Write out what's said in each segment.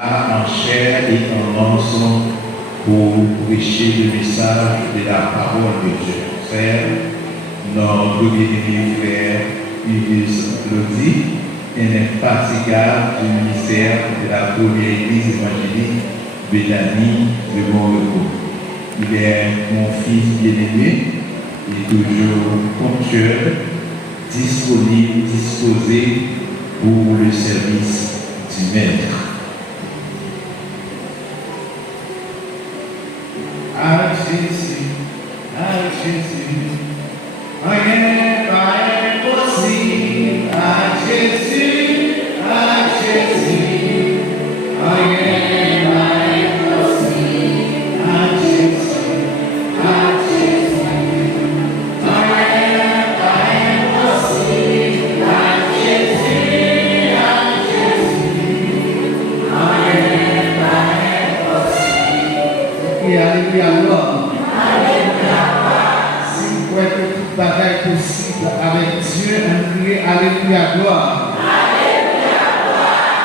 en chair et en os pour prêcher le message de la parole de Dieu. Frère, notre bien-aimé frère Ulysse Claudie est infatigable du ministère de la première église évangélique Béthanie de Montréal. Il est mon fils bien-aimé, il est toujours ponctuel, disponible, disposé pour le service du Maître. À Jésus, rien pas impossible. À Jésus, rien pas impossible. À Jésus, rien pas impossible. À Jésus, et alléluia, gloire. Si vous croyez que toute bataille possible avec Dieu, on crie alléluia, gloire.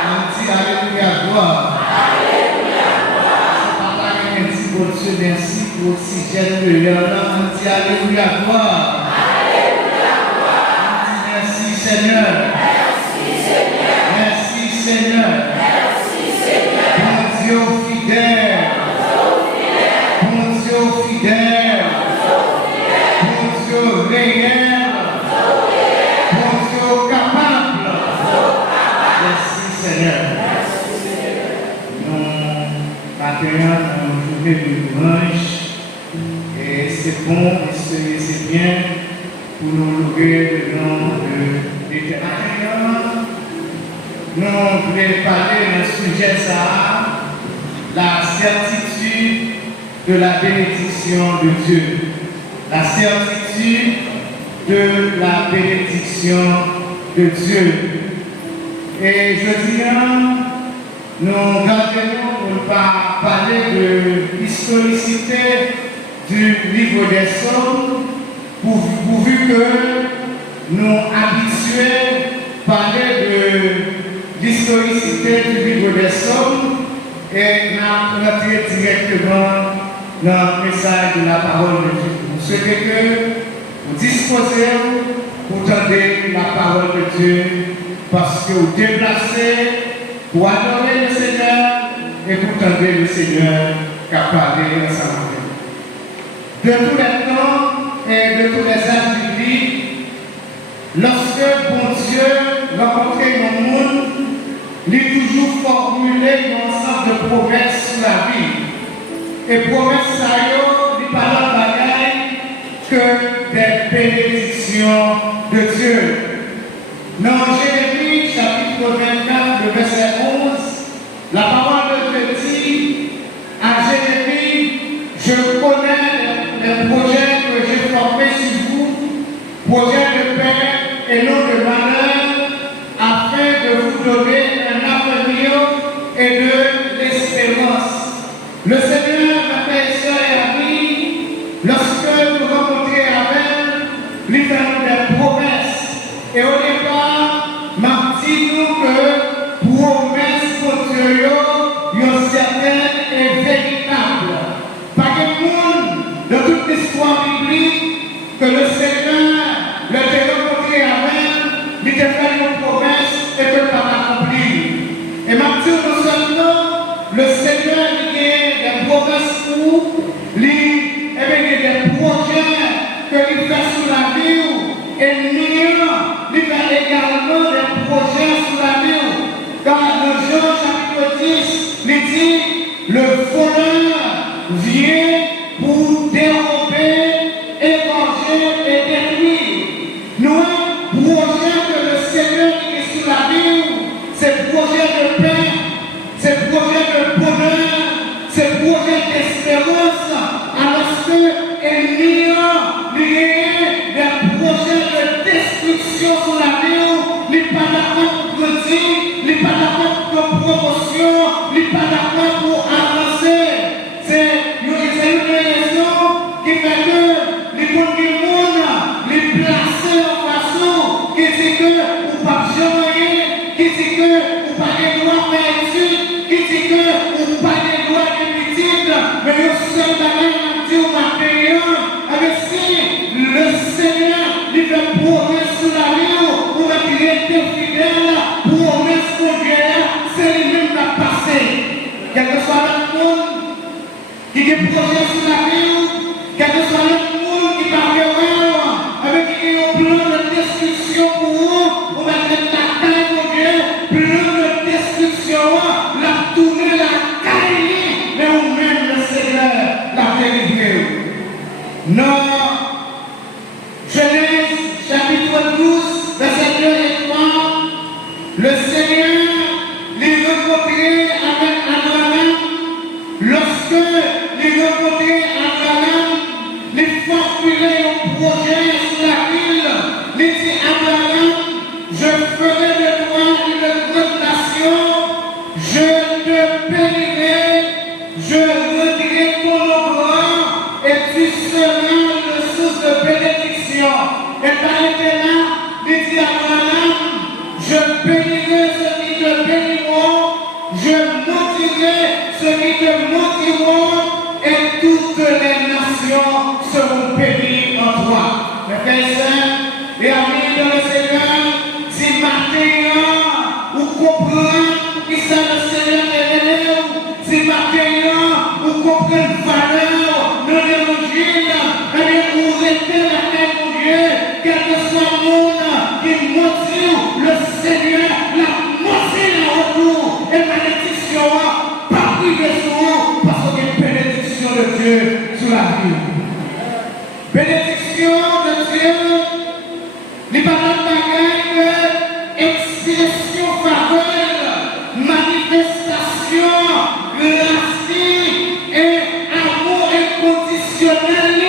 On dit alléluia, gloire. Si papa a un petit bon Dieu, merci pour l'oxygène de l'air, on dit alléluia, gloire. On dit merci Seigneur. Merci Seigneur. Bon Dieu fidèle. Fidèle, bon Dieu réel, bon Dieu capable. Merci Seigneur. Nous maintenant une journée de dimanche et c'est bon et c'est bien pour nous louer le nom de l'Éternel. Nous voulons parler d'un sujet ça, la certitude de la bénédiction de Dieu. La certitude de la bénédiction de Dieu. Et je dirais, nous gardons pour ne pas parler de l'historicité du livre des Psaumes, pourvu que nous habitués à parler de l'historicité du livre des Psaumes et nous rentrer directement dans le message de la parole de Dieu. Vous souhaitez que vous disposez pour entendre la parole de Dieu parce que vous déplacez pour adorer le Seigneur et pour entendre le Seigneur qui a parlé ensemble. De tous les temps et de tous les âges bibliques, lorsque bon Dieu rencontrait le monde, il a toujours formulé un ensemble de promesses sur la vie. Et promesses ça il parle de bagaille que des bénédictions de Dieu. Dans Jérémie chapitre 24, le verset 11, la parole de Dieu dit à Jérémie, je connais les projets que j'ai formés sur vous, projets de paix et non de malheur, afin de vous donner un avenir et de l'espérance. Le Seigneur, ma frère et soeur et amis, lorsque nous rencontrons avec lui, fait des promesses. Et au départ, m'a dit nous que promesses pour Dieu, sont certaines et véritables. Pas de monde dans toute l'histoire biblique que le Seigneur le fait rencontrer avec, lui fait une promesse et que pas accomplir. Et m'a dit non seulement le Seigneur des promesses pour lui, des projets que lui fait sur la vie, et lui fait également des projets sur la vie. Car dans Jean chapitre 10, il dit, le voleur vient pour dérober, égorger et détruire. Nous, projet que le Seigneur est sur la vie, c'est projet de paix, c'est projet de bonheur, c'est projet d'espérance, alors qu'il y a des projets de destruction sur la vie, il n'est pas d'accord pour grandir, il n'est pas d'accord pour promotion, il n'est pas d'accord pour avancer. C'est une raison qui fait que les gens du monde les placer en façon qui dit que vous ne pouvez pas qui dit que vous ne pouvez pas faire études, qui dit que mais le seul bagage à dire avec si le Seigneur lui fait promesse sur la vie, ou va rester fidèle, promesse qu'on vient, c'est lui-même qui a passé. Quel que soit le monde qui a projet sur la vie, quel que soit le monde qui parle avec qui a un plan de destruction pour vous, on va mettre la taille pour Dieu, plan de destruction, la tourner la taille, mais on même le Seigneur la vérité. Non, Genèse chapitre 12, verset 2 et 3, le Seigneur les rencontrait avec Abraham. Lorsque les rencontrait Abraham, les formulaient un projet sur la ville. Les dit Abraham, je ferai de toi une grande nation, je te bénirai, je redirai ton nom grand, et tu seras une source de bénédiction. Et par là, il dit Abraham, je bénirai ceux qui te béniront, je maudirai ceux qui te maudiront, et toutes les nations seront bénies en toi. Mes frères et sœurs, et amis de le Seigneur, si maintenant vous comprenez qui c'est le Seigneur de si maintenant vous comprenez la valeur de l'évangile, et vous restez la tête de Dieu, quel que soit le monde qui motive le Seigneur, la motive en retour, et malédiction, pas privé sur vous, parce qu'il y a une bénédiction de Dieu sur la vie. Bénédiction de Dieu, les paroles bagailles, expression faveur, manifestation, grâce et amour inconditionnel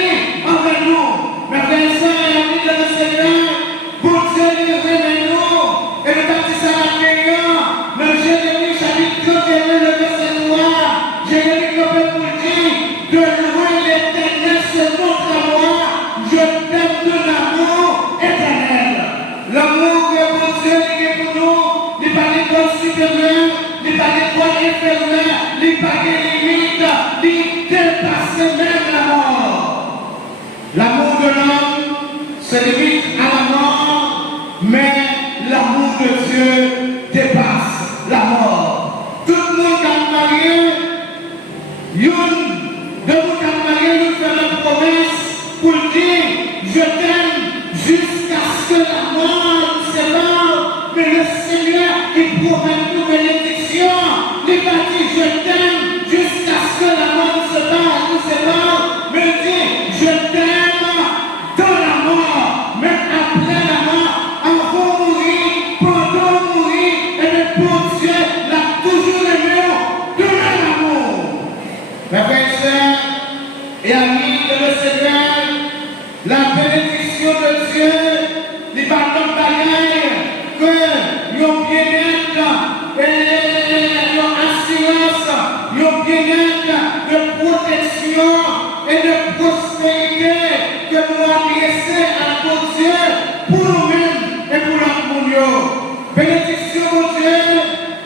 envers nous. Mes frères et sœurs, amis de le Seigneur, pour Dieu nous révèle nous, et le baptême à la Payant, dans Jérémie chapitre 31, le verset 3, Jérémie le peuple dit, de loin l'Éternel se montre à moi, je t'aime de l'amour éternel. L'amour que mon Dieu est pour nous, il n'est pas l'école supérieure, il n'est pas l'école inférieure, il n'est pas des limites, il dépasse même la mort. L'amour de l'homme se limite à la mort, mais l'amour de Dieu dépasse la mort. Tout le monde a marié, de vous qui a marié, nous fait la promesse pour dire, je t'aime jusqu'à ce que la mort nous sépare, mais le Seigneur qui promet une bénédiction, il va dire, je t'aime jusqu'à ce que la mort nous sépare, mais il dit, je t'aime dans la mort, mais après la mort, avant de mourir, pendant de mourir, et le bon Dieu l'a toujours aimé de même amour. Mes frères et sœurs et amis de le Seigneur, la bénédiction de Dieu, n'est pas notre bagaille que nous bien-être et nos assurance, nos bien-être de protection et de prospérité que nous adressons à notre Dieu pour nous-mêmes et pour notre monde. Bénédiction de Dieu,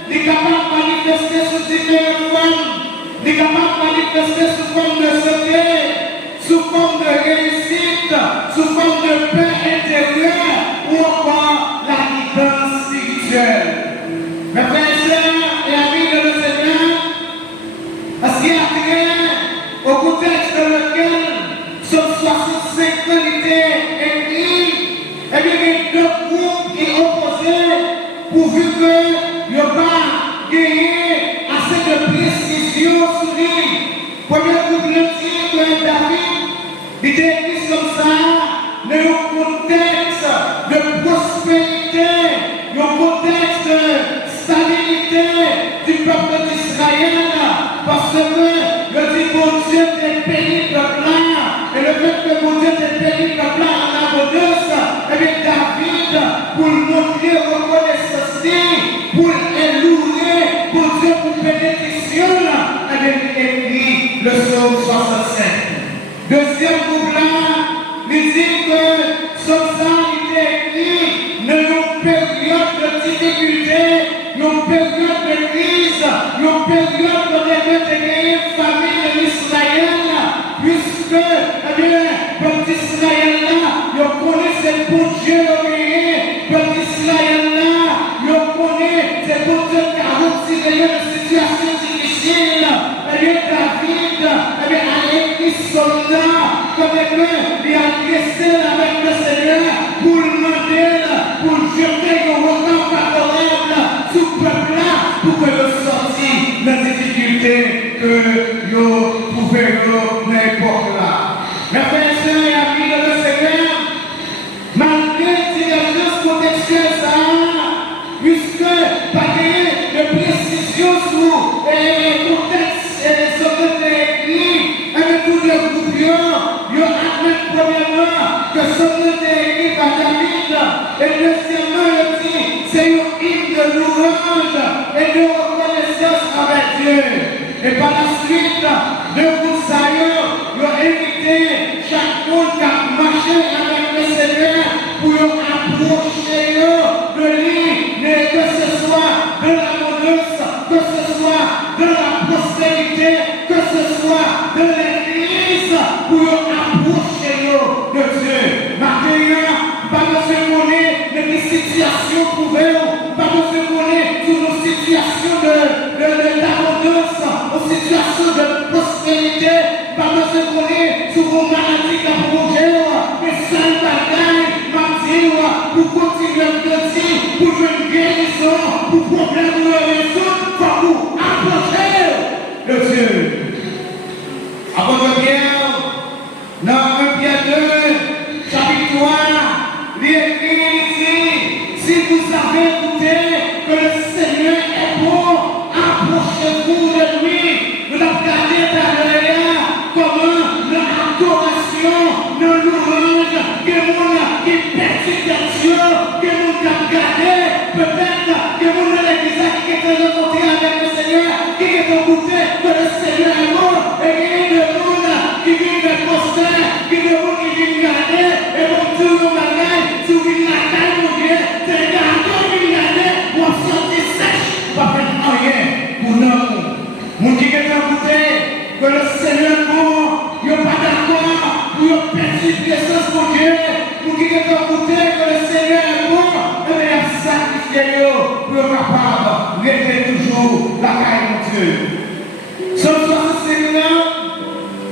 n'est capable de manifester sous différentes formes, n'est capable de manifester sous forme de santé, sous forme de réussite, sous forme de paix intérieure ou encore la guidance spirituelle. Mes frères et sœurs et amis de le Seigneur, parce qu'il y a rien au contexte dans lequel sont 65 qualités écrites, et bien il y a deux groupes qui opposent pourvu que n'y a pas gagné assez de précision sur lui. Premier groupe le dit que David, il était écrit comme ça, dans un contexte de prospérité, dans un contexte de stabilité du peuple d'Israël, parce que le dit mon Dieu est béni peuple là, et le fait que mon Dieu est béni peuple là en abondance, et bien David, pour montrer reconnaissance, pour élouer mon Dieu pour bénédiction, et bien il écrit le psaume 65. Deuxième groupe là, il dit que ce psaume est écrit dans une période de difficulté, une période de crise, une période où on a gagné famille situation difficile, David, avec les soldats, comme il a agressé avec le Seigneur pour le demander, pour jeter un regard favorable sur le peuple-là, pour que le sorti de la difficulté que vous pouvez dans l'époque là. Mes frères et sœurs et amis de le Seigneur, malgré les divergences contextuelles, puisque pas de précision sur le contexte et les soldats de l'église, avec tous les groupes, ils admettent premièrement que ce soldats de l'église par David, et deuxièmement, il dit, c'est une hymne de louange et de reconnaissance avec Dieu. Et par la suite, de Moussaïo, ils ont invité chaque monde qui a marché avec le Seigneur pour approcher de lui, mais que ce soit de l'abondance, que ce soit de la prospérité, que ce soit de l'Église, pour approcher de Dieu. Maintenant, pas besoin de connaître les situations pour eux, pas besoin de connaître toutes nos situations d'abondance, nos situations de prospérité, pas besoin de connaître sur vos maladies qui projet, mais seul bagaille, pour continuer à grandir, pour jouer une guérison, pour problème de résoudre, pour vous approcher de Dieu. Avant de Pierre, dans 1 Pierre 2, chapitre 3, il dit, si vous avez écouté que le Seigneur est bon, approchez-vous de lui. Nous avons regardé derrière comment l'adoration, le louange, que nous qui persécution, que nous avons gardé, peut-être que nous dans l'église qui est rencontré avec le Seigneur, qui est goûté que le Seigneur est bon, et il y a des gens qui viennent de poster, qui viennent garder, et vont toujours bagaille, sur une bagaille, mon Dieu, c'est gardons une garder, pour sortir sèche, pas faire rien pour nous. Mon qui est goûté que le Seigneur est bon, il n'y a pas d'accord pour persécuter ce mon Dieu, pour qui est goûté que le Seigneur est bon, et il a sacrifié pour être capable de rester toujours la caille de Dieu. Somme 65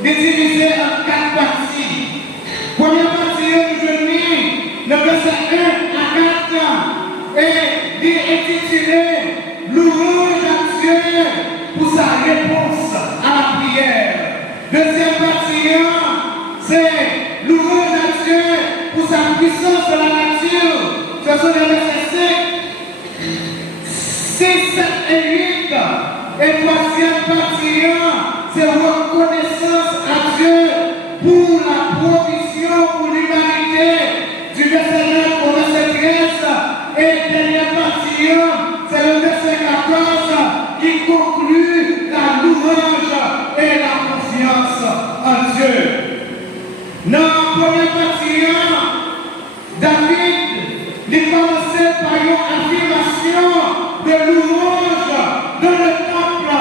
est divisé en 4 parties. Première partie, nous le verset 1 à 4, et il est intitulé Louange à Dieu pour sa réponse à la prière. Deuxième partie, c'est louange à Dieu pour sa puissance de la nature. Ce sont les versets 5, 6, 7 et 8. Et troisième partie, c'est reconnaissance à Dieu pour la provision pour l'humanité. Du verset 9 au verset 13. Et dernière partie, c'est le verset 14 qui conclut la louange et la confiance en Dieu. Dans la première partie, David il commençait par une affirmation de louange dans le temple.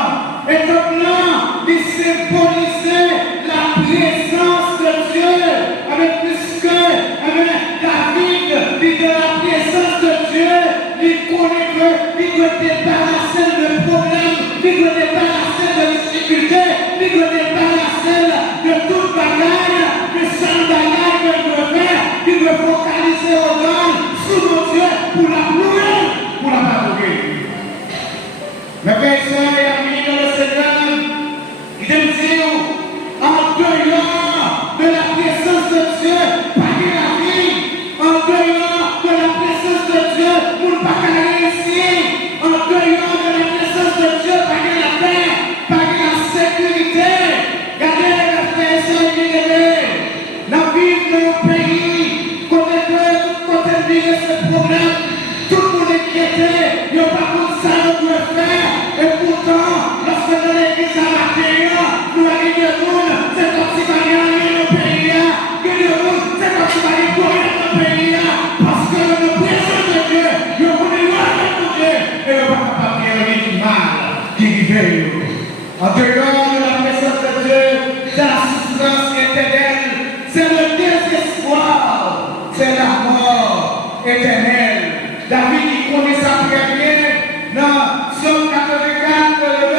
Et comme là, il symbolisait la présence de Dieu. Avec plus que David, dit de la présence de Dieu, il connaît qu'il doit débarrasser de problèmes, il doit débarrasser de difficultés, il doit débarrasser de toute bagaille, de seule bagaille qu'il doit faire, il doit focaliser au grand sous mon Dieu pour la louer, pour la parler. Mes frères et sœurs et amis de le Seigneur, il me dit, en dehors de la présence de Dieu, pas de la vie, en dehors de la présence de Dieu, pour ne pas réussir, en dehors de la présence de Dieu, pas de la paix, pas de la sécurité. Regardez les frères et sœurs bien-aimés, la vie de nos pays, quand elle vit ce problème, tout le monde est inquiété, il n'y a pas comme ça on doit faire, et pourtant, lorsque dans l'église à la terre, nous avons des monde, c'est comme si il y a rien dans le pays, que le monde, c'est comme si il y a rien dans le pays, parce que le présence de Dieu, il y a une loi de Dieu, et il n'y a pas capable de rien qui mal, qui vit. En dehors de la présence de Dieu, c'est la souffrance éternelle, c'est le désespoir, c'est la mort éternelle. David, il connaît ça très bien. Dans Psaume 84,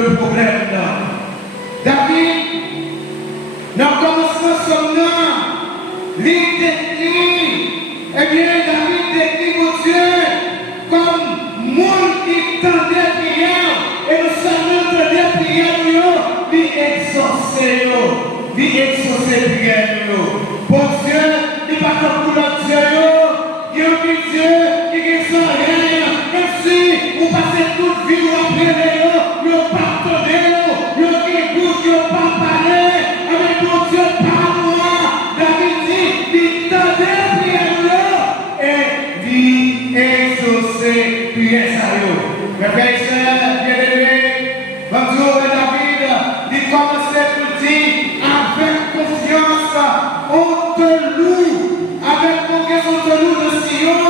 de problème. David, dans le commencement sommet, l'idée, eh bien, David décrit au Dieu comme monde qui tendait prière, et nous savons que des prières, lui exaucer prière. Pour Dieu, il n'y a pas de couleur Dieu, il y a un Dieu qui est sans rien, même si vous passez toute vie ou après, vous pardonnez, vous écoutez, vous pas parler, avec mon Dieu par moi, David dit, il tendait prière, et il exaucer prière. Mes frères et sœurs, bien-aimés, bonjour David, il commençait pour dire avec confiance, on te loue, avec confiance on te loue de Sion,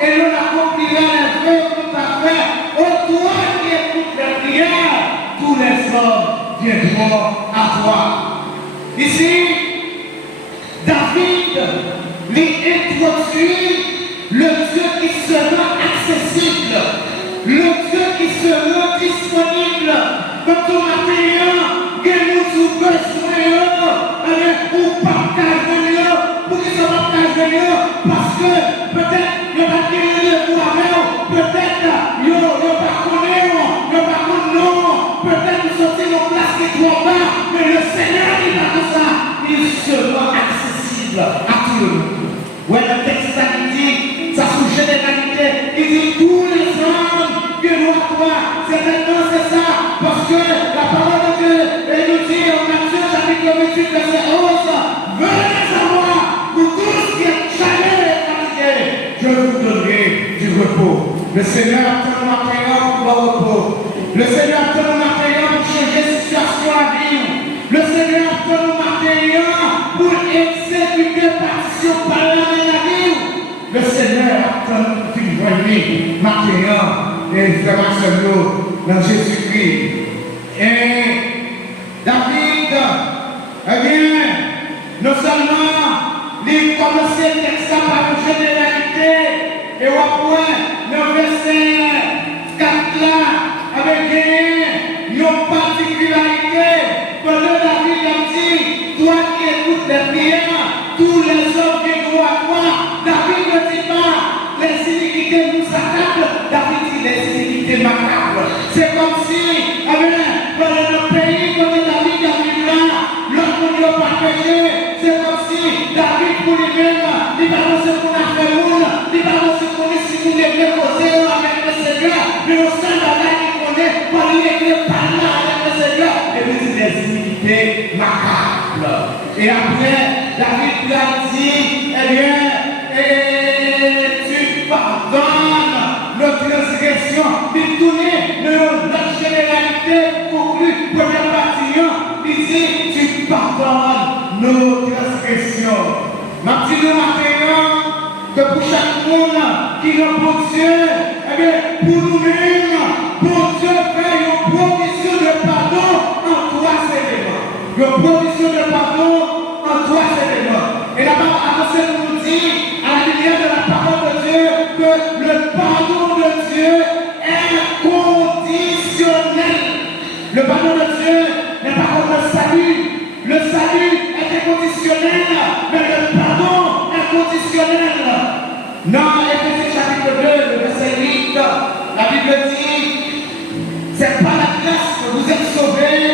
et l'on accomplira les vœux qu'on t'a fait. Ô toi qui écoutes les prières, tous les hommes viendront à toi. Ici, David lui introduit le Dieu qui sera accessible, le Dieu qui sera disponible. Quand on a payé, que nous avons besoin, pour partager, pour qu'ils soient partagés, parce que peut-être il y a pas de vous peut-être il n'y a pas de non, peut-être nous sommes dans une place qui est trop bas, mais le Seigneur n'est pas comme ça, il sera accessible à tout le monde. Ouais, le texte ça qui dit, ça sous généralité, il dit tous les hommes que nous à toi, certainement c'est ça, parce que la parole de Dieu, elle nous dit en Matthieu chapitre 28, verset 11, venez à moi, vous tous qui êtes chalés et fatigués, je vous donnerai du repos. Le Seigneur attend le matin pour le repos. Le Seigneur attend le matin pour changer de situation à vivre. Le Seigneur attend le matin pour exécuter passion par la vie. Le Seigneur attend pour venir matin et vraiment dans Jésus-Christ. Et David, eh bien, non seulement il commençait le texte par une généralité, et après, dans le verset 4 là, avec une particularité, pendant David a dit, toi qui écoutes les prières, tous les hommes viendront à toi. David ne dit pas les iniquités nous attaquent, David dit les iniquités macabres. C'est comme si, pendant le pays, comme David a mis là, l'homme n'a pas péché, c'est comme si David pour lui-même, il va dans ce qu'on a fait monde, il va dans ce qu'on est si vous devez causer avec le Seigneur, mais au sein de la qui connaît, quand il est parler avec le Seigneur, et puis c'est des iniquités macabres. Et après, David a dit, eh bien, tu pardonnes notre transgression, il tournait de notre généralité conclue, première partie, il dit, tu pardonnes nos transgressions. Ma petite matin, que pour chaque monde qui n'a pas Dieu, eh bien, pour nous-mêmes, pour Dieu fait une provision de pardon en 3 éléments. Une provision de pardon en 3 éléments. Et la parole avancée nous dit, à la lumière de la parole de Dieu, que le pardon de Dieu est conditionnel. Le pardon de Dieu n'est pas comme le salut. Le salut est inconditionnel, mais le pardon est conditionnel. Dans Éphésiens chapitre 2, le verset 8, la Bible dit, c'est par la grâce que vous êtes sauvés,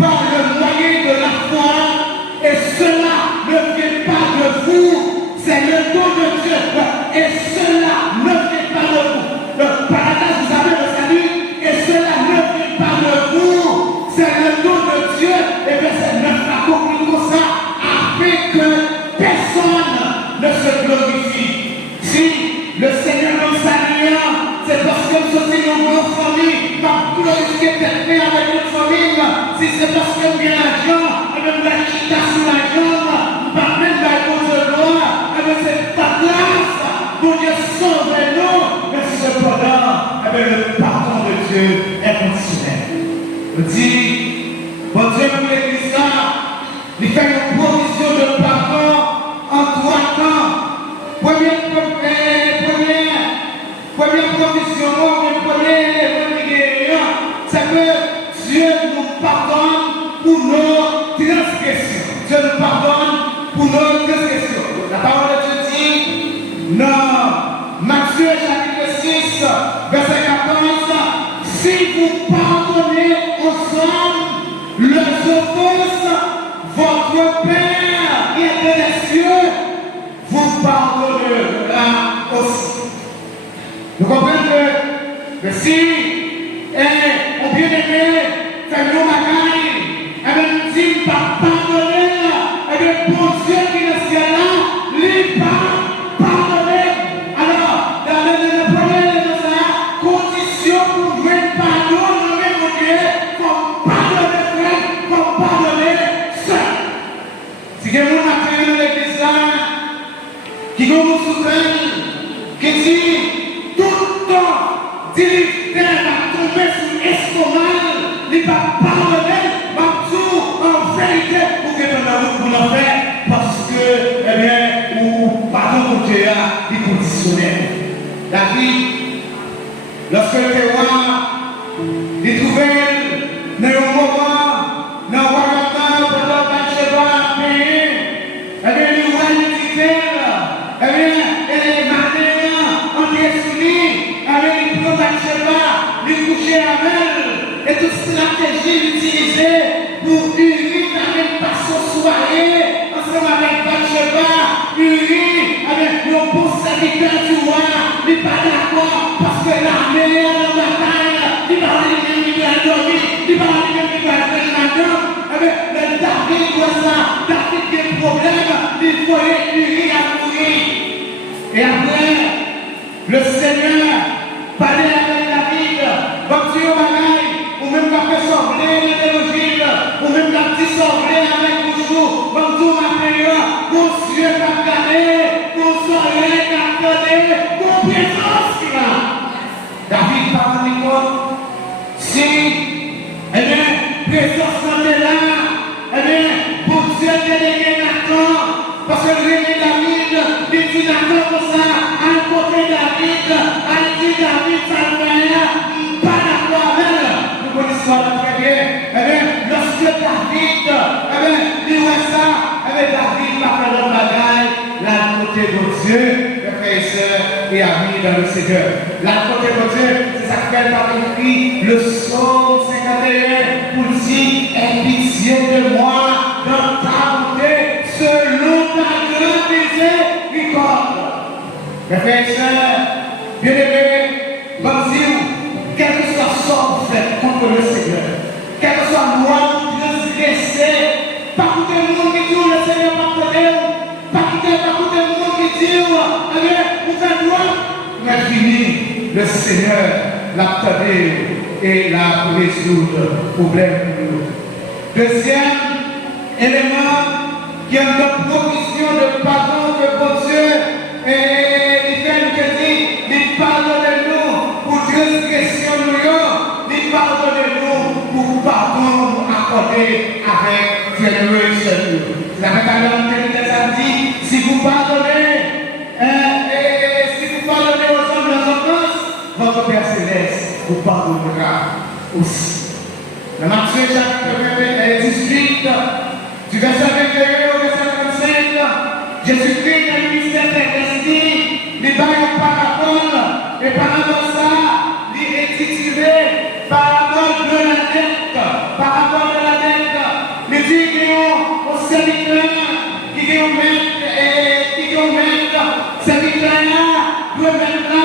par le moyen de la foi, et cela ne vient pas de vous, c'est le don de Dieu, et cela ne vient pas de vous. Par la grâce, vous avez le salut, et cela ne vient pas de vous, c'est le don de Dieu, et verset 9 a compris comme ça, afin que personne ne se glorifie. Si le Seigneur nous salue, c'est parce que nous sommes dans notre famille, ma glorifier d'être fait avec notre famille. Si c'est parce que nous avons l'argent, même la chita sous la jambe, pas même la cause de gloire, c'est pas grâce. Mon Dieu sauve-nous, mais cependant, le pardon de Dieu est conditionnel. On dit, bon Dieu pour l'Église, il fait une provision de pardon en 3 temps. Première provision, c'est que pardonne pour nos transgressions. Dieu nous pardonne pour nos transgressions. La parole de Dieu dit dans Matthieu chapitre 6, verset 14, si vous pardonnez aux hommes leurs offenses, votre Père qui est dans les cieux vous pardonnera aussi. Nous comprenons que si on bien aimé fait nos bagailles, et bien nous disons pas pardonner, et bien bon Dieu qui est dans le ciel là, lui pas pardonner. Alors, dans le premier condition pour jouer pardon, nous devons Dieu, comme pardonner frère, comme pardonner seul. Si quelqu'un a créé dans l'église là, qui nous soutient, qui dit tout le temps, diligent à tomber sur l'estomac, il va pardonner, va tout en vérité pour que nous nous faire parce que, eh bien, ou pardon pour Dieu est conditionnel. David, lorsque le roi, il trouvait dans un moment, dans le royaume, pendant Bathsheba a payé, eh bien, il voit l'utilité, eh bien, et maintenant, on est soumis, eh bien, il prend Bathsheba, il couchait avec elle, et toute stratégie utilisée pour unir avec passion soirée, ensemble avec Bathsheba, unir avec nos bons serviteurs du roi, il n'est pas d'accord parce que l'armée est en bataille, il va aller même à dormir, il va aller même à faire la dame, eh bien, le David voit ça, David qui a un problème, il faut unir à mourir. Et après, le Seigneur parlait avec David, comme tu es au bagaille, ou même quand tu sortais de l'évangile, ou même quand tu sortais avec Bouchou, comme tu m'appelles, mon Dieu t'a gagné, mon soleil t'a donné, mon présence qui là. David parle de quoi? Si, eh bien, présence est là, eh bien, pour Dieu délégué Nathan, parce que le David, il dit Nathan comme ça, à côté David, a dit David, ça ne fait rien, pas d'accord avec elle. Nous connaissons très bien. Eh bien, lorsque David, eh bien, il voit ça, eh bien, David va faire le bagaille, la côté de Dieu, mes frères et sœurs, et amis dans le Seigneur. La côté de Dieu, c'est ça qu'elle a écrit, le psaume 51, pour dire, aie pitié de moi dans ta bonté, selon ta grande miséricorde. Mes frères et sœurs, bien-aimés, quel que soit son fait contre le Seigneur, quelle que soit la loi pour transgresser, pas tout le monde qui dit le Seigneur m'a donné, pas tout le monde qui dit, eh bien, vous faites droit, mais fini, le Seigneur l'a donné et l'a pour résoudre le problème pour nous. Deuxième élément qui est une provision de pardon que bon Dieu et il fait nous dit, il pardonne-nous pour transgression nous, il pardonne-nous pour pardon accordé avec généreux. La méthode dit, si vous pardonnez, si vous pardonnez aux hommes leurs offenses, votre Père Céleste vous pardonnera aussi. Dans Matthieu chapitre 18, du verset 21 au verset 35, Jésus-Christ est le ministère terrestre, il va une parabole, et parabole ça, il est intitulé parabole de la dette, parabole de la dette. Il dit qu'il y a un serviteur qui est un maître, serviteur doit mettre là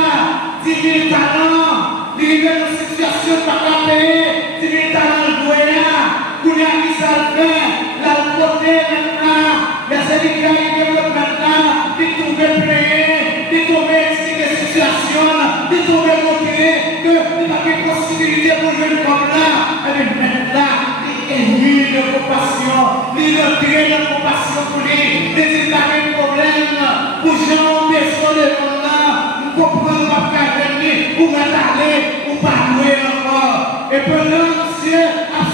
10 000 talents, il est dans une situation pas à payer, 10 000 talents de là, pour les qui s'en fait, la côté maintenant, les serviteurs qui viennent maintenant, ils trouvent payé, ils trouvent expliquer la situation, ils trouvent montrer que il n'y a pas de possibilité pour jouer comme là, et maintenant, il est nul de compassion, il est entré de compassion pour lui, il dit pas de problème, pour Jean, personne de monde là, nous comprenons pas faire venir, ou m'attaler, ou pas louer encore, et pendant Dieu a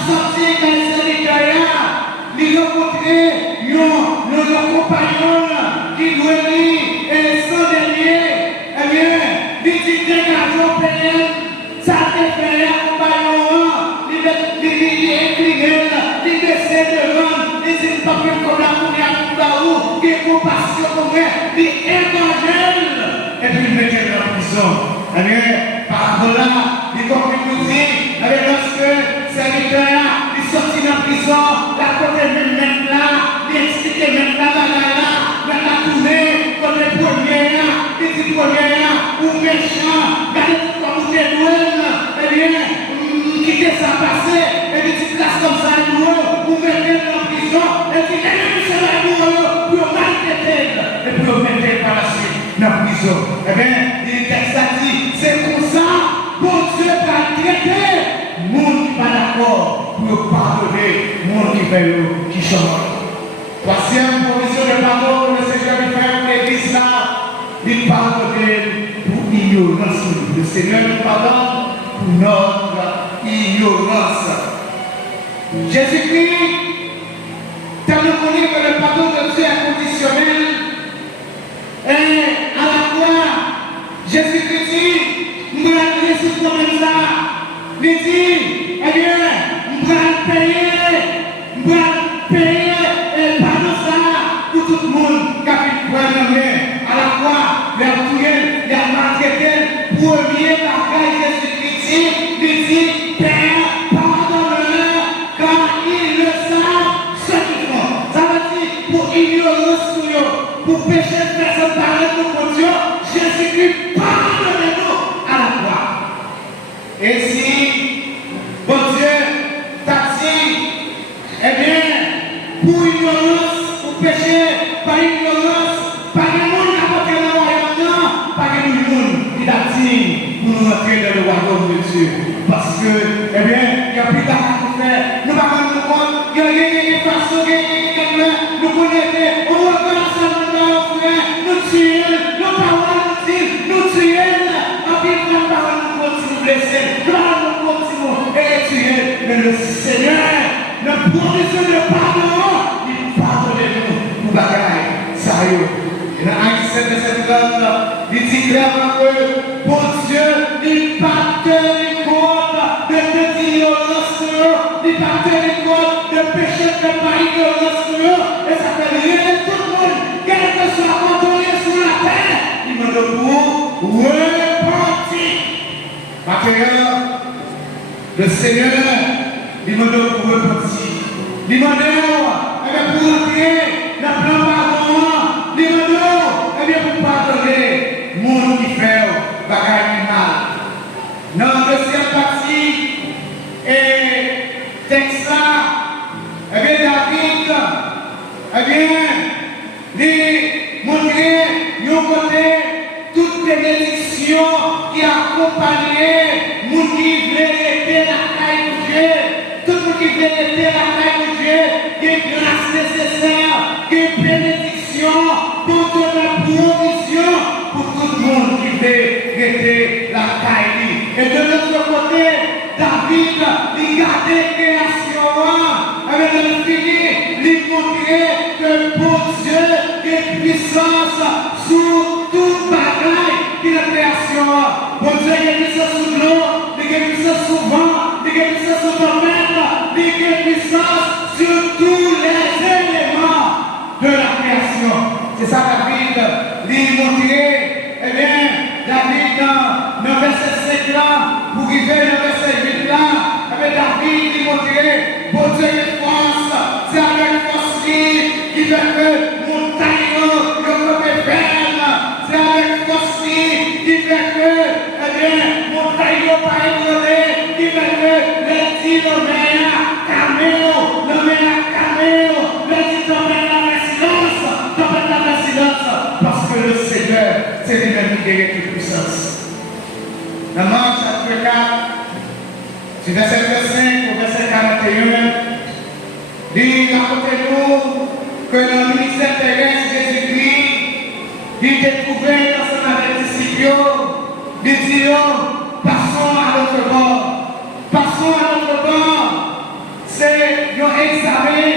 sorti dans les serviteurs, il a rencontré nos compagnons qui doivent dire, et sans dernier, eh bien, il dit dégage au pays, ça te fait un compagnon, il est écrit frère, il évangile, et puis il mettait dans la prison. Eh bien, par là, il continue nous dire, eh bien, lorsque serviteur, il sortit de la prison, la côté même là, il expliquait même là, mais la tournée, comme les premiers, les petits premiers, ou méchants, regardez comme vous êtes doués, eh bien, quittez ça passer, et puis tu places comme ça, vous mettez dans la prison, et puis l'ennemi se va pour maltraiter, et pour mettre par la suite dans la prison. Eh bien, il texte a dit, c'est comme ça, bon Dieu va traiter, le monde qui n'est pas d'accord, pour pardonner, le monde qui fait qui change. Troisième provision de pardon, le Seigneur lui fait pour l'église là, il pardonne pour ignorance. Le Seigneur nous pardonne pour notre ignorance. Jésus-Christ, tel nous connaît que le pardon de Dieu est conditionnel, et à la fois, Jésus-Christ dit, nous allons laisser comme ça, il dit, eh bien, nous allons payer, et pardon ça pour tout le monde qui a fait quoi à la fois, les retrouver, les maltraiter, premier bagage Jésus-Christ, il dit, Père, pardonne-leur, car ils le savent ce qu'ils font. Ça veut dire, pour ignorance sur eux, pour péché de personne par pour Dieu, Jésus-Christ pardonne-nous à la croix. Et si, bon Dieu, t'a dit, eh bien, pour ignorance, pour péché, par ignorance, pas de monde à côté de la royaume, pas de monde qui t'a dit pour nous entrer dans le royaume de Dieu. Parce que, eh bien, il y a plus d'argent pour faire. Nous ne pouvons pas nous rendre compte, il y a des façons, nous connaissons, on va faire ensemble, frère, nous tuons, nos paroles nous disent, nous tuons, en plus, nos paroles nous continuent blesser, nos paroles nous continuent et tuer. Mais le Seigneur, notre provision de pardon, il pardonne-nous pour bagaille, ça y est. Et dans Acte 7 de cette langue, il dit clairement que, pour Dieu, il pardonne compte de petits ignorances, il pardonne compte de péché de par ignorance, et ça fait rien tout le monde, quel que soit pardonné sur la terre, il me le pour repentir. Maintenant, le Seigneur, il me le pour repentir. Il me le pour entrer dans le plan pardon. Il me le pour pardonner le monde qui fait bagaille mal. Dans la deuxième partie, et texte là, David, il montrer d'un côté toute bénédiction qui accompagnait le monde qui voulait aider la caille de Dieu, tout le monde qui voulait aider la caille de Dieu, qui est grâce nécessaire, qui est bénédiction pour toute la provision pour tout le monde qui voulait aider la caille. Et de l'autre côté, David, il gardait la création, avec le fini, il montrait que pour Dieu, il y a puissance sur toute bagaille qui est la création. Pour Dieu, il y a puissance sur l'eau, il y a puissance sur le vent, il y a puissance sur le domaine, il y a puissance sur tous les éléments de la création. C'est ça, David, il montrait, eh bien, David, dans le verset 5 là, pour arriver dans le verset 8 là, avec David, il montrait, pour Dieu, il force, c'est avec force qui fait que montagne, le côté ferme, c'est avec force qui fait que, eh bien, montagne, pas ébranlé, qui fait que les 10 domaines, caméo, le meilleur caméo, les 10 domaines dans la silence, parce que le Seigneur, c'est lui-même qui guérit toute puissance. Dans Marc chapitre 4, du verset 5 au verset 41, dit à côté de nous que dans le ministère terrestre Jésus-Christ, il est trouvé dans son disciple, il dit, passons à l'autre bord. Passons à l'autre bord. C'est un examen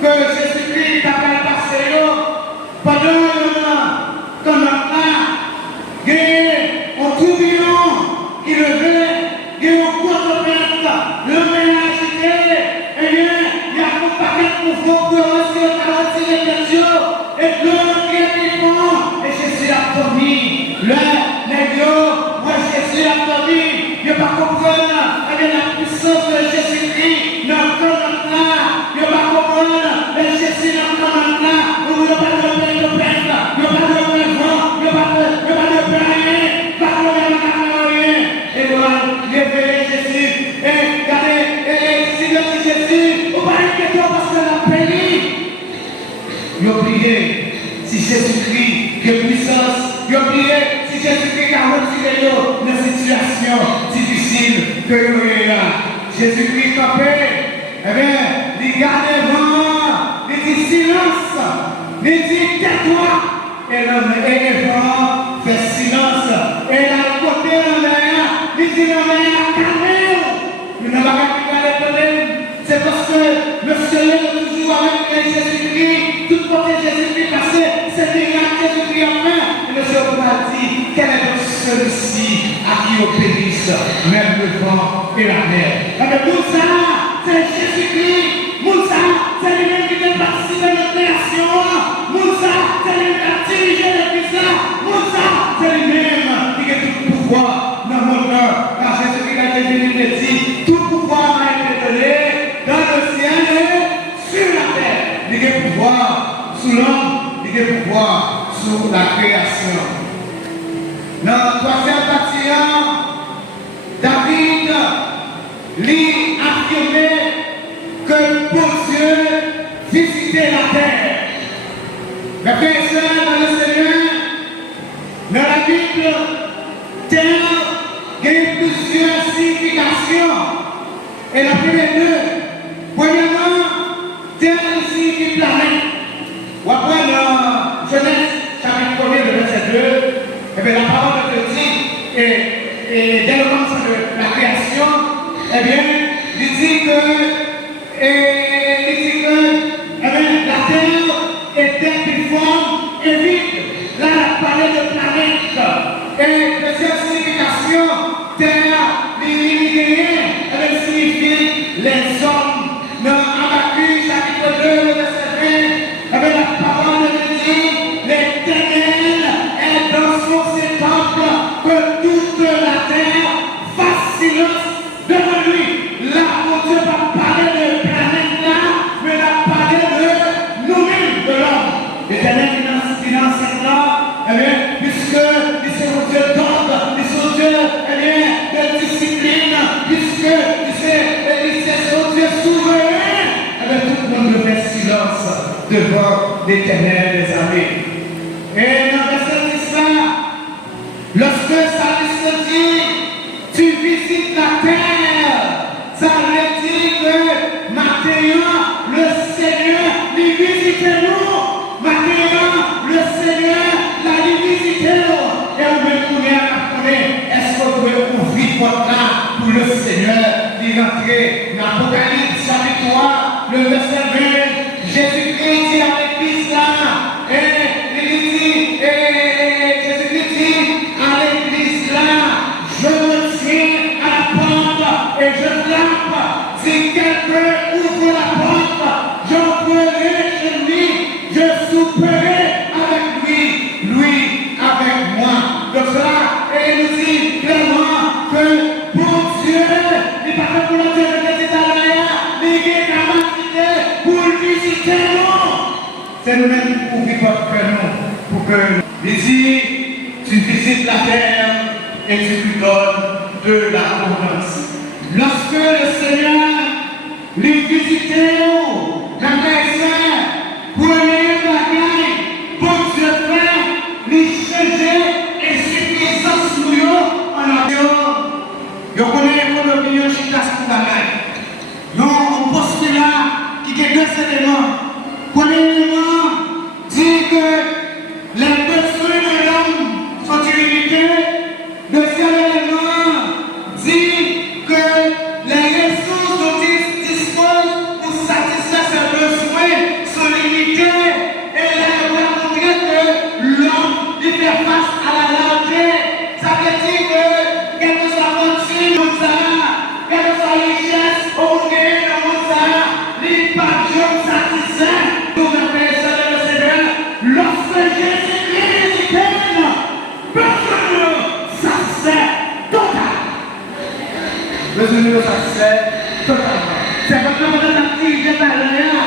que Jésus-Christ appelle passer pendant qu'on a là, un tourbillon qui levait, un contre-pente, le ménage et bien, il y a un paquet de mouvements pour retirer les Dieu, et l'homme qui est oublier, si Jésus-Christ a retiré dans une situation difficile que nous avons, Jésus-Christ campé, eh bien, il garde devant, il dit silence, il dit tais-toi, et le vent fait silence, et la côté de l'air, il dit le l'air calme, il n'a pas de problème, c'est parce que le Seigneur est toujours avec Jésus-Christ, tout côté Jésus-Christ passé, c'est déjà Jésus-Christ en main, et le Seigneur a dit, quel est celui-ci à qui obéissent, même le vent et la mer. Mais Moussa, c'est Jésus-Christ, Moussa, c'est lui-même qui fait partie de notre création, Moussa, c'est lui-même qui a dirigé l'église, Moussa, c'est lui-même qui a tout pouvoir dans mon cœur, car Jésus-Christ a dit, tout pouvoir m'a été donné dans le ciel et sur la terre. Il y a pouvoir sous l'homme, il y a pouvoir sur la création. Dans le troisième bâtiment, David lui affirmait que pour Dieu visitait la terre. Mes frères et sœurs dans le Seigneur, dans la Bible, terre a plusieurs significations. Et la première deux, premièrement, terre signifie planète. Ou après dans Genèse, chapitre 1er, le verset 2, eh bien, la parole de Dieu dit, et dès le commencement de la création, eh bien, il dit que, eh bien, la terre était difforme et vide. Là, on parlait de planète. Et deuxième signification, terre, elle signifie les hommes. Dans Habakkuk, chapitre 2, verset 20, eh bien, la parole de Dieu, l'Éternel est dans son temple, que toute la terre fasse silence devant lui. Là, mon Dieu va parler de planète là, mais la parler de nous-mêmes, de l'homme. L'Éternel qui dans cette là, eh bien, puisque il c'est mon Dieu d'ordre, il c'est mon Dieu, eh bien, de discipline, puisque il c'est son Dieu souverain, eh bien, tout le monde fait silence devant l'Éternel des armées. Et dans le verset 10 là, lorsque ça dit, tu visites la terre, ça veut dire que maintenant le Seigneur lui visite nous. Maintenant le Seigneur l'a lui visite nous. Et on veut tourner à connaître, est-ce que vous pouvez ouvrir votre âme pour le Seigneur d'y rentrer dans l'Apocalypse chapitre 3, le verset 20, Jésus-Christ dit à l'église là, et Jésus-Christ dit à l'église là, je me tiens à la porte et je frappe. Si quelqu'un ouvre la porte, j'entrerai chez lui, je souperai avec lui, lui avec moi. Donc cela, et il nous dit clairement que pour Dieu, il n'est pas pour le Dieu de l'État, il est capacité pour visiter nous. C'est nous-mêmes pour vivre pour que nous. Ici, tu visites la terre et tu lui donnes de l'abondance. Lorsque le Seigneur lui visitait nous, la personne, premier bagaille, pour Dieu faire, lui changer et suffisance nous en action. Je connais l'économie en chita pour bagaille. Un postulat qui est deux éléments. Premièrement, dit que les besoins de l'homme sont illimités. Deuxième élément, dit que les ressources dont il dispose pour satisfaire ses besoins sont limitées. Et là, on va montrer que l'homme il fait face à la largeur. Ça veut dire que, quelle que soit la fortune, quelle que soit la richesse, on gagne dans le monde, il pas de gens satisfaits. Lorsque Jésus-Christ est besoin de ça c'est total. Besoin de ça c'est totalement. C'est comme dans l'activité de l'air.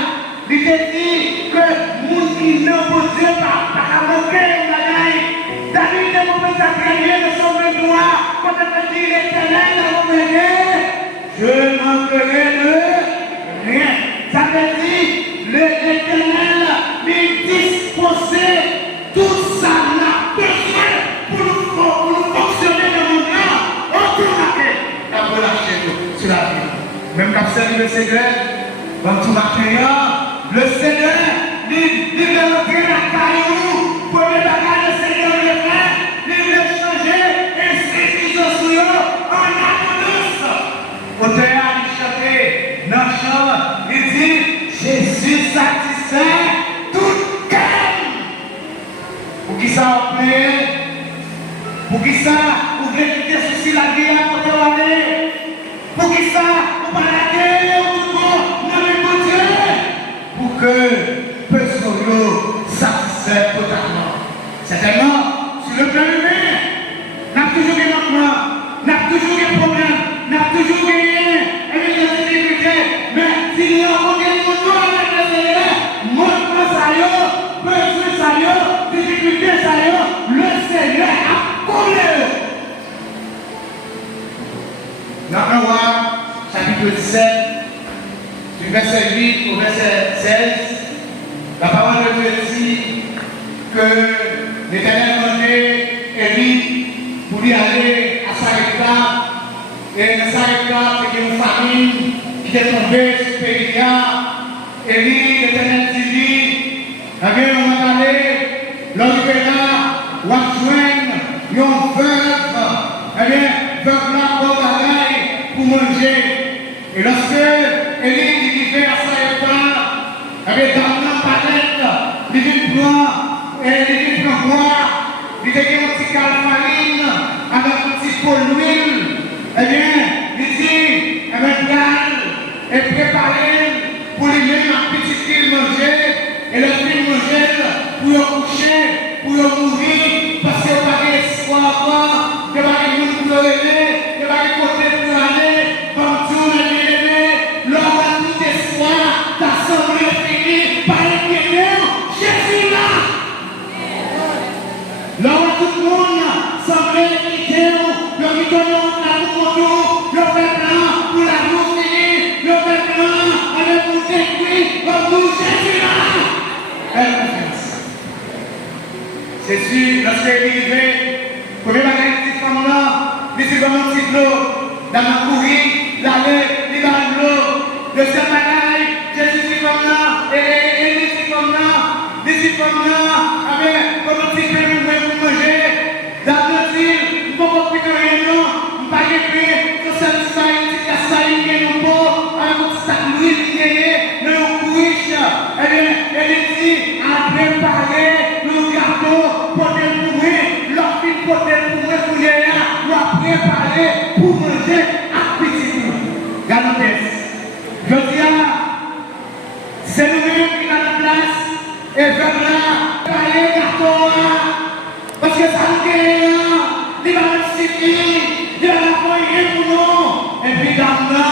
Il te dit que nous qui n'ont pas Dieu par manquer de David est pour s'attraper de son besoin. Quand il dit l'Éternel a envoyé, je manquerai de rien. Ça veut dire l'Éternel lui disposer tout ça n'a besoin servir le Seigneur, comme tout matin, le Seigneur, il veut entrer dans la caillou, pour le bagage le Seigneur le fait, il veut changer et saisir sur eux en abondance. Au théâtre, il chantait dans le chant, il dit, Jésus satisfait tout cœur. Pour qui ça en plaît? Pour qui ça, vous voulez quitter ceci la vie à côté de l'année? Pour qui ça, vous parlez à Dieu, tout le monde, non mais pour Dieu? Pour que personne satisfait totalement. Certainement, sur le plan humain, n'a toujours des manquements, n'a toujours des problèmes, n'a toujours gagné, et bien des difficultés. Mais s'il y a aucun mouvement avec le Seigneur, manquement ça y est, besoin ça y est, difficulté ça y est, le Seigneur a collé. Dans 1 roi, chapitre 17, du verset 8 au verset 16, la parole de Dieu dit que l'Éternel demandait Élie pour lui aller à Sarepta, et dans Sarepta, c'était une famine qui était tombée sur le pays. Élie, l'Éternel dit, on va aller, l'homme est là, on va joindre, une veuve, veuve là, pour bagaille, pour manger. Et lorsque Élie dit à Sarepta, dans la palette, il dit prendre, il dit prendre boire, il dit un petit calfarine, avec un petit pot d'huile, il dit, et préparer pour lui donner un petit fil manger, et le fil manger pour le coucher, pour le mourir, parce qu'il n'y a pas d'espoir encore, il n'y a pas de monde pour le aider, il n'y a pas de côté pour aller, comme tout le monde, l'homme a tout espoir, t'assemblée finie, par l'inquiétude, Jésus là. L'homme a tout le monde, semblait quitter, le quitter, le fait blanc pour la roue finie, le fait blanc avec mon décrit, comme nous, Jésus là. C'est sûr, lorsqu'il est arrivé, pour les bagages de femme là, il dit comme un petit lot, dans ma courie, l'aller, il va de l'eau. Deuxième bagage, Jésus dit comme là, et il dit comme là, il dit comme là, avec comme un petit peu pour manger, dans le style, il ne faut pas plus de rien, non, il ne pas de paix, que ça ne soit une petite cassaille qui est un pot, avec un petit sac d'huile qui est, le couche, et il dit, à préparer le gâteau pour le bourrer, leur fille pour le bourrer pour les gens, ou à préparer pour manger à petit bout. Galopès. Je dis c'est nous-mêmes qui avons la place, et vers là, préparer le gâteau, parce que ça nous gagne, il va nous suffire, il va nous faire pour nous, et puis dans là,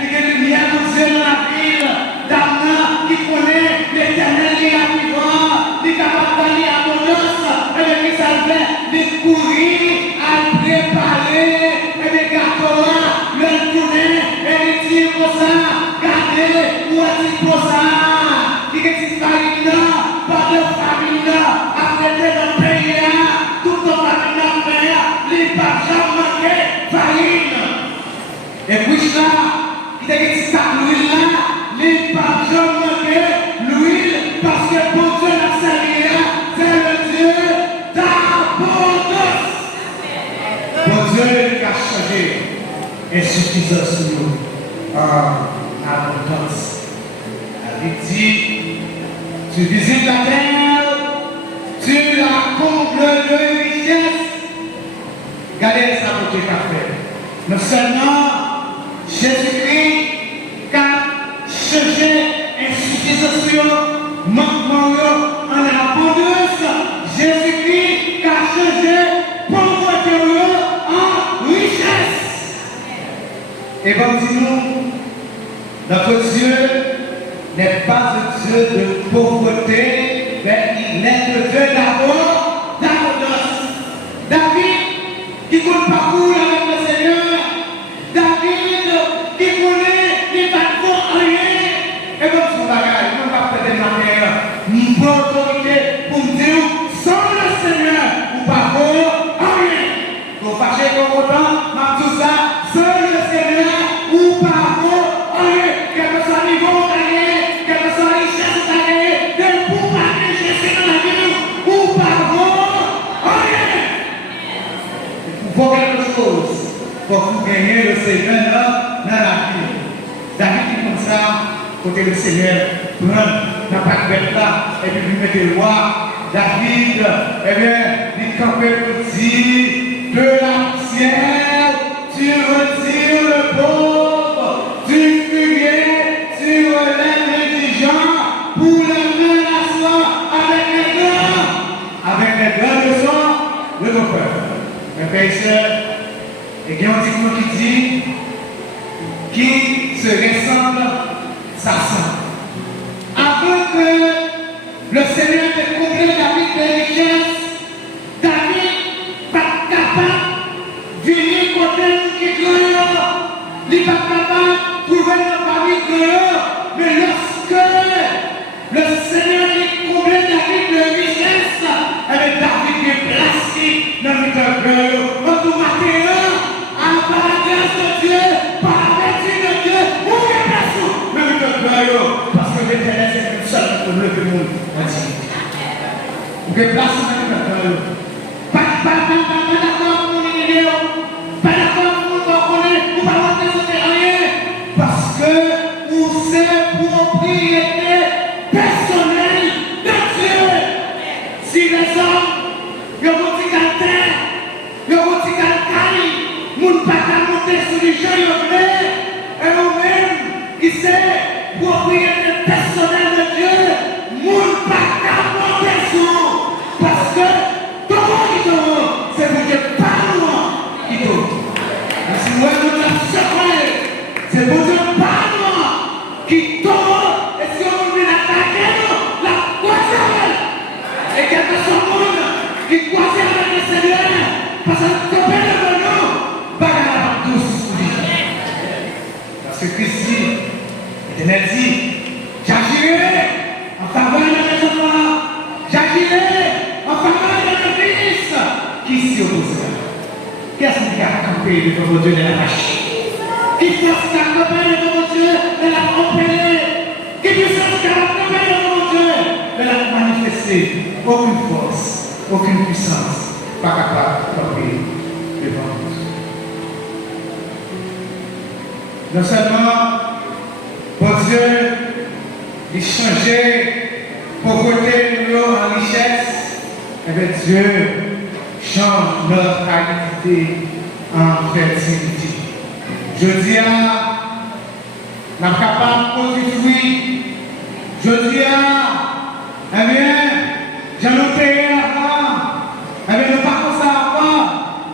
il y a des lumières pour Dieu dans la ville, dans qui connaît l'Éternel qui est vivant, qui est capable d'aller à abondance, et qui savait de courir à préparer les gâteaux, le tourner, et les dire pour ça, garder, ou à dire pour ça, qui est une famille là, pas de famille là, à traiter dans le pays là, toute la famille là, les pas jamais manqué, farine. Et puis ça, il y a des petits sacs d'huile là, les pas jamais manqué, l'huile, parce que pour Dieu la salut c'est le Dieu d'abondance. Pour Dieu qui a changé, insuffisant sur nous, en abondance. Il dit, tu visites la terre, tu la combles de richesse. Regardez ça pour tes cafés. Non seulement Jésus-Christ qui a changé insuffisance, manquement en abondance, Jésus-Christ qui a changé pauvreté en richesse. Et comme dis-nous, notre Dieu n'est pas un Dieu de pauvreté, mais il est le Dieu d'abord d'abondance. David, qui coule parcours avec le Seigneur, David, qui connaît, qui va faire rien, et comme son bagage, on va faire des manières, une bonne autorité pour me dire, sans le Seigneur, ou pas faire rien. Vous fâchez comme autant, mais tout ça, sans le Seigneur, ou pas faire faut quelque chose. Pour vous gagner le Seigneur dans la vie. David dit comme ça, côté le Seigneur, prend la paquette là, et puis vous mettez le roi. David, eh bien, il campait pour dire, de la poussière, tu retires le pauvre, tu fugues, tu relèves l'indigent, pour le menaçant avec les grands de sang, de nos peurs. Mes frères et sœurs, et il y a un dicton qui dit, qui se ressemble, s'assemble. Avant que le Seigneur te comblé David de richesse, David n'est pas capable de venir côté qui est grand. Il n'est pas capable de trouver une famille grand. Mais lorsque le Seigneur est comblé David de richesse, et David est placé dans le cœur. En tout matin, par la grâce de Dieu, par la vertu de Dieu, où est placé dans le cœur. Parce que l'Éternel c'est une seule pour le monde. Vous pouvez placer dans le cœur. Pas d'accord pour mon idée, pas d'accord pour mon connaître, vous ne pouvez pas présenter rien. Parce que vous êtes propriété personnelle de Dieu. Si les hommes, ils vont dire qu'à terre, ils vont dire qu'à caille, ils ne peuvent pas monter sur les gens, et vous-même, qui c'est propriété personnelle de Dieu, ils ne peuvent pas monter sur. Parce que c'est pour Dieu par moi qui tombe. Si moi je me secret, c'est pour Dieu par moi qui tombe. Et si on veut l'attaquer, la croisade. Et quelque chose qui croise avec le Seigneur, parce que tomber devant nous, pas la tous. Parce que Christ dit, l'Éternel dit, j'agirai en faveur de mes enfants, j'agirai en faveur de mes fils. Qui s'y opposera? Qu'est-ce qui a campé devant Dieu de la vache? Qui force à camper devant Dieu de la compagnie? Qui puissance à camper devant Dieu de la manifester? Aucune force, aucune puissance, pas capable de camper devant Dieu. Non seulement pour Dieu, il changeait pauvreté de l'eau en richesse, mais Dieu change notre qualité en fertilité. Je dis à la capable de fruit. Je dis à, eh bien, j'en ai avant. Eh bien, ne pas comme ça avant.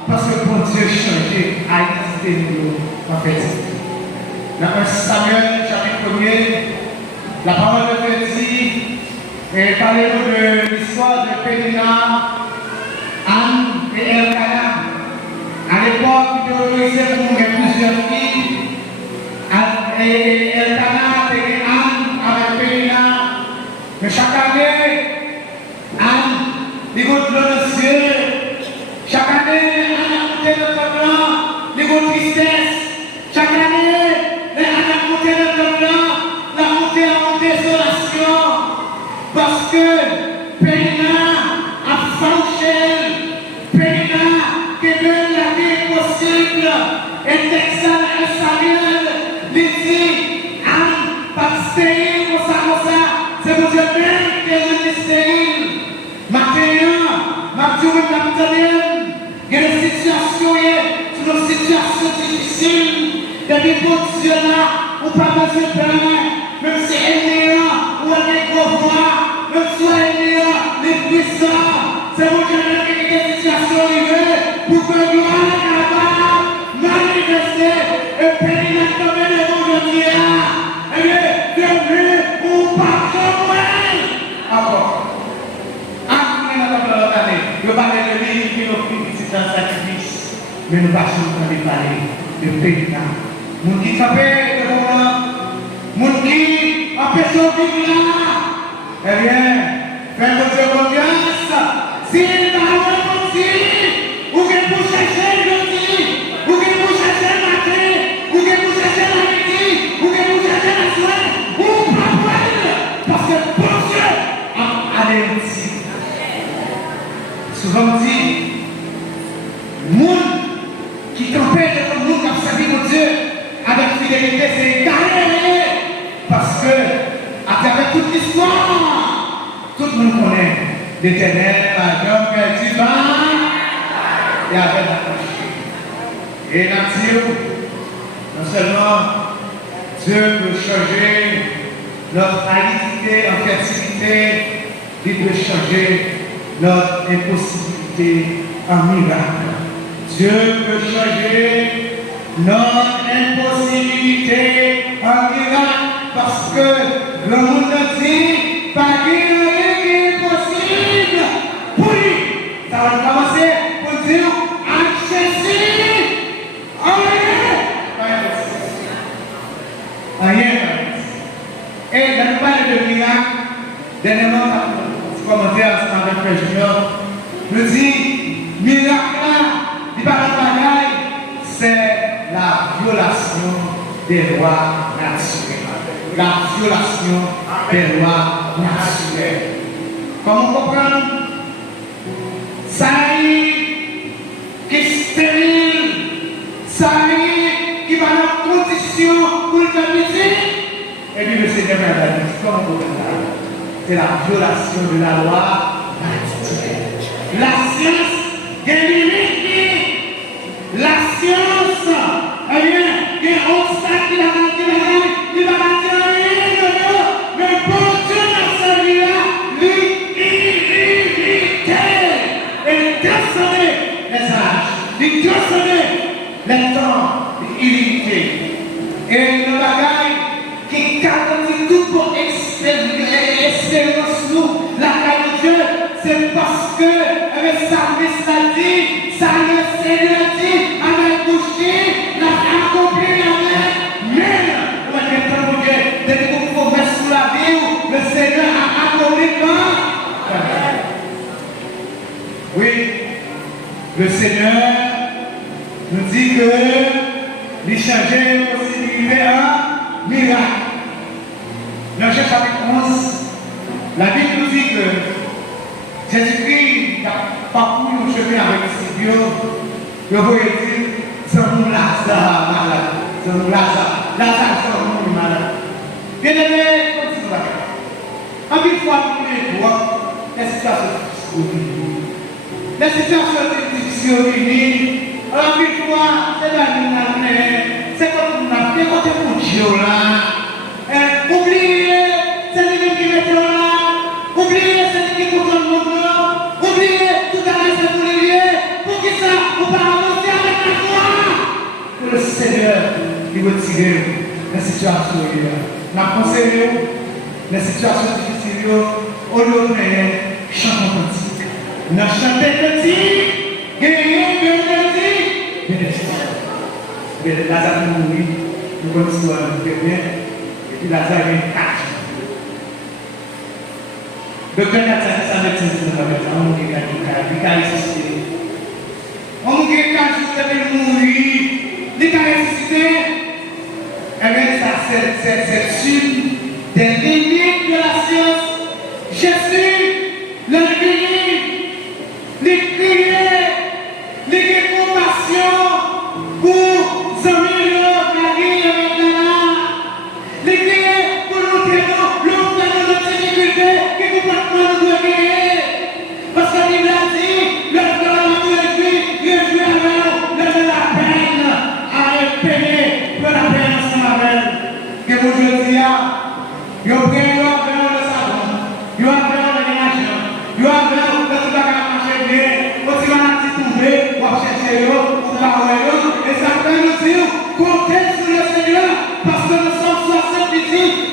Parce que pour Dieu changer qualité de l'eau en fertilité. Dans 1 Samuel, chapitre 1er, la parole de Dieu dit, et parlez-nous de l'histoire de Pénina, Anne et Elkanah. À l'époque, il était autorisé pour plusieurs filles. Et Elkanah et Anne avec Pénina. Mais chaque année, Anne, il goûte le ciel. Chaque année, Anne a goûté le blanc, il goûte tristesse. Chaque année, Anne a goûté le blanc, la montée a monté sur la Sion. Parce que Pénina a franchi. Pénina, que de la vie possible, et Texan et Samuel, il dit, Anne, pas stérile, comme ça, c'est pour Dieu même qui est stérile. Maintenant, ma Dieu, il y a des situations, c'est une situation difficile, depuis pour Dieu là, ou pas besoin de pain, même si elle est là, ou elle est gros voix, même si elle est là, les puissants, c'est pour Dieu même qui est des situations arrivées, pour que gloire est capable, manifester, et Pénina comme elle est aujourd'hui là, et bien, devenu ou pas comme elle. Encore. Je parle de lui qui nous fait un sacrifice, mais nous passons dans les parler de Pénina. Moun qui capait de moment, moun qui empêche de vivre là, eh bien, faites-vous confiance. Si il n'a pas dit, ou que vous cherchez jeudi, ou que vous cherchez matin, ou que vous cherchez la midi, ou que vous cherchez la soirée, ou pas pour parce que pour Dieu a anéanti. Souvent dit, moun qui t'empêche de tout le monde qui a servi mon Dieu avec fidélité, c'est égaré. Parce que, à travers toute l'histoire, tout le monde connaît l'Éternel, par exemple, du vent, et avec la couche. Et la Dieu, non seulement Dieu peut changer notre aridité en fertilité, il peut changer notre impossibilité en miracle. Dieu peut changer notre impossibilité en miracle parce que le monde dit pas rien n'est possible pour lui. Ça va commencer pour dire à Jésus, rien. Et dans le parle de miracle, dernièrement, commentaire avec Frère Junior, nous dit miracle là, il parle de bagaille, c'est la violation des lois naturelles. La violation des lois naturelles. Comment comprendre? Ça y est, qui est stérile, ça y est, qui va dans la condition pour le faire plaisir. Et puis le Seigneur m'a dit, comment comprendre? C'est la violation de la loi naturelle. La science est limite. La science, eh bien, il y a un obstacle qui va dire rien, mais pour Dieu dans sa vie-là, l'illimité. Et transcender les âges, il transcender les temps, l'illimité. Et le bagage qui garantit tout pour expérience nous, la caille de Dieu, c'est parce que sa l'a dit, ça le Seigneur dit, avec bouché, l'a accompli la mais on va dire que Dieu, dès qu'on faut mettre sous la vie, le Seigneur a accompli quand oui, le Seigneur nous dit que il changeait les possibilités en miracle. Dans Jean chapitre 11, la Bible nous dit que Jésus-Christ a parcouru le chemin avec ses dieux. Il a dit, c'est un Lazare malade. C'est un Lazare. Lazare, c'est un malade. Bien aimé, continue là. En une fois, les situations difficiles au vivre. Alors, une fois, c'est la vie, c'est comme on a fait côté pour Dieu là. Oubliez, c'est lui qui met là. Oubliez, c'est lui qui compte le monde. Oubliez, tout à l'heure, c'est pour lui. Pour qui ça, on va avancer avec la foi. Que le Seigneur, il va tirer la situation. La conseiller, les situations difficiles, au lieu de chanter cantique. Nous chantons cantique, guérir, Lazare est mort, nous connaissons très bien, et puis Lazare est 4. Docteur Nathalie, ça médecin, c'est la médecin, on mourit quand il a ressuscité. On mourit quand il mourit, il a ressuscité. Eh bien, ça, c'est une des limites de la science. Jésus, l'infini, les prières, les compassion pour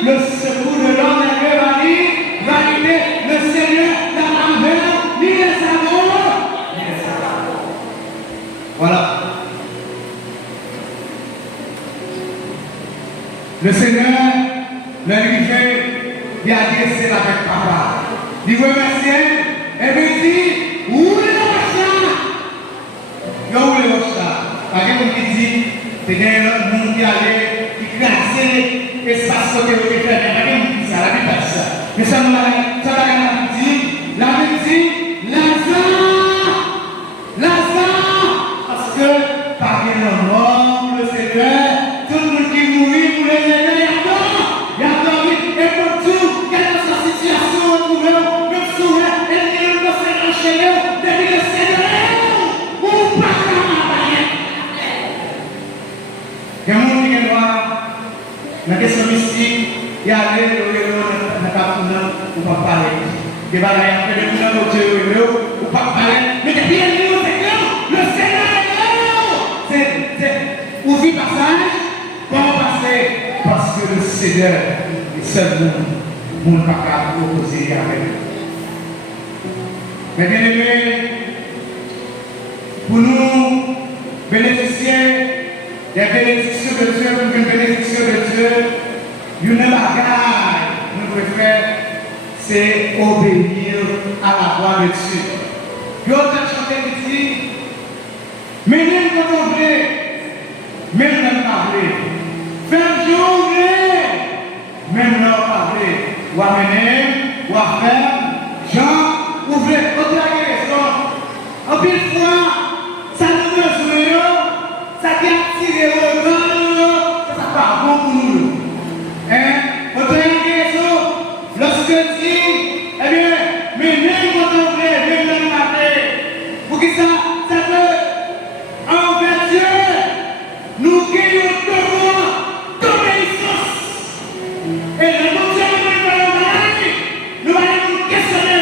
le secours de l'homme est validé, le Seigneur n'a envers ni les amours, ni les amours. Voilà. Le Seigneur, le rivet, il a adressé avec papa. Il veut merci, et il dit, où est le chat? Où est le chat? Par exemple, il dit, c'est un monde qui allait, qui crasait. Espace côté où il fait, mais ça, la Bible dit ça. Mais ça va la Bible dit, Lazare, parce que par gagner la mort, le Seigneur, tout le monde qui mourit pour les aider, il y a dormi, et pour tout, quelle que soit la situation, nous pouvons le sourire, et nous nous faire enchaîner, depuis le Seigneur, ou pas rien. Il y a un monde qui vient voir, dans la question mystique, il y a des gens qui ne pas parler. Des bagailles après de nous, ou pas parler, mais depuis le Seigneur est là. C'est ouvrir passage, comment passer? Parce que le Seigneur est seul nous ne pas proposer avec nous. Mais bien aimé, pour nous bénéficier des bénédictions de Dieu, pour une bénédiction de Dieu, une bagaille, nous devons faire, c'est obéir à la voix de Dieu. Dieu t'a chanté ici, mais même quand on veut, même non parler, faire journée, même non parler, ou amener, ou à faire, Jean, ouvrez, autre question. En pile fois, ça nous besoin, ça qui attire le regard, ça pas bon pour nous. Hein? Autre question, lorsque dit, eh bien, mais même quand on veut, même non parler, pour qui ça peut, envers Dieu, nous gagnons le devoir d'obéissance. Et le bon Dieu nous met dans la bagaille, nous allons nous questionner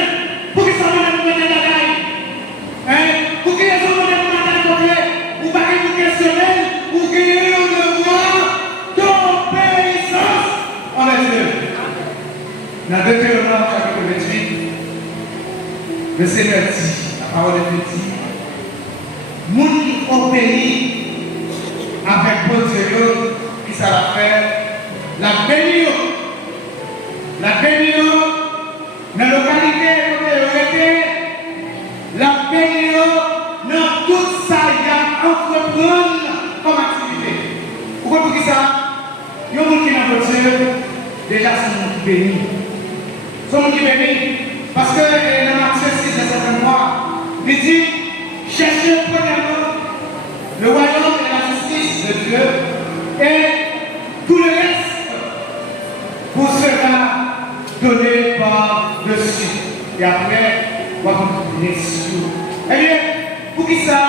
pour qu'il soit dans la bagaille. Pour qu'il soit dans la bagaille, vous allez nous questionner pour qu'il y ait le devoir d'obéissance envers Dieu. Dans Deutéronome chapitre 28, le Seigneur dit, la parole de Dieu dit, moun qui obéit avec bon Dieu, qui ça va faire, la bénir dans la localité où elle était, la bénir dans tout ça y a entreprendre comme activité. Pourquoi pour qui ça? Il y a un monde qui n'a pas Dieu, déjà c'est un monde qui bénit. C'est un monde qui bénit. Parce que dans Matthieu 6, verset 23, il dit, cherchez premièrement le royaume et la justice de Dieu, et tout le reste vous sera donné par-dessus. Et après, on va continuer sur. Eh bien, pour qui ça,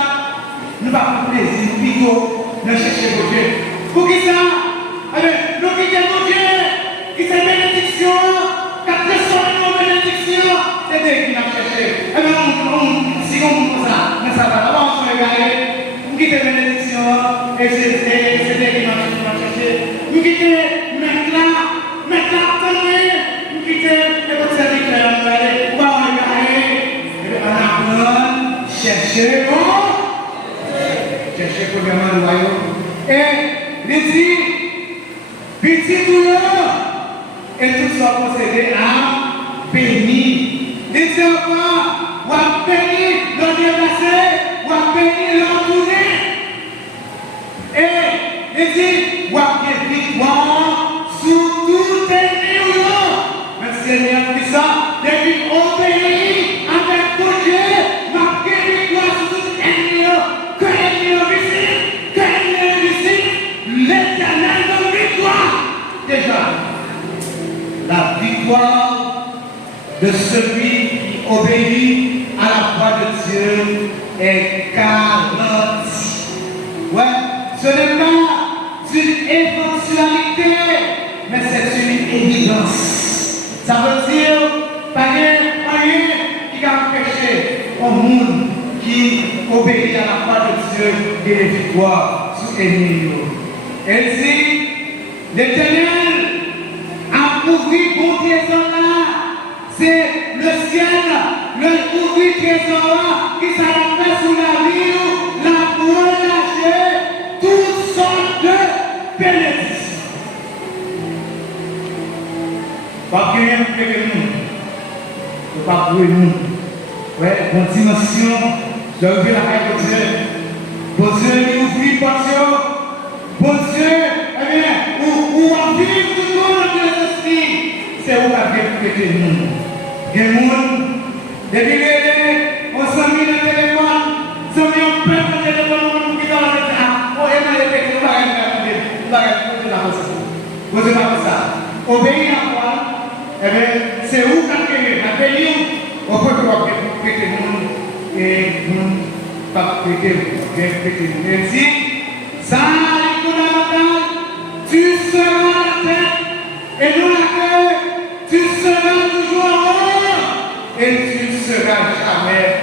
nous va prendre plaisir, plutôt, de chercher vos Dieu. Pour qui ça, eh bien, nous quittons vos Dieu, qui c'est bénédiction, 400 bénédiction, c'est Dieu qui n'a cherché. Eh bien, si on fait ça, mais ça va d'abord se regarder. Nous quittons la bénédiction, et c'est Dieu qui n'a cherché. Nous quittons maintenant, attendez, nous quittons les autres serviteurs, on va regarder, et on apprend, chercher premièrement le royaume. Et il dit, petit tout et tout ça possédé à béni. Il dit encore, ou à béni le déplacé, ou à béni l'entouré. Et il dit, ou à victoire sur tout ennemi. Même si il y a puissant, depuis obéir avec tout Dieu, marqué victoire sur tout ennemi. Que l'ennemi visite, l'éternel donne victoire. Déjà, la victoire de celui qui obéit à la voix de Dieu est garantie. Ouais, ce n'est pas une éventualité, mais c'est une évidence. Ça veut dire, pas rien qui va empêcher au monde qui obéit à la voix de Dieu et les victoires sur l'ennemi. Elle dit, l'Éternel a ouvert bon trésor là, c'est le ciel, le ouvrir trésor là, qui s'appelle sous la vie, la relâcher toutes sortes de bénédictions. Pas rien que nous, pas pour nous. Ouais, bonne dimension, d'ouvrir la caille de Dieu. Bon Dieu, il ouvre passion. Bon Dieu, eh bien, où on vit tout le monde de l'esprit, c'est où on va vivre nous. Les gens, des milliers, on s'en met dans le téléphone, on s'en met en peur dans le téléphone, on qui dans le téléphone, on Vous ne pas ça. Obéir à quoi? Eh bien, c'est où quand la pays où on peut prêter le monde et nous pas prêter, prêter le merci. Ça, tu seras la tête et nous la queue. Tu seras toujours en haut et tu ne seras jamais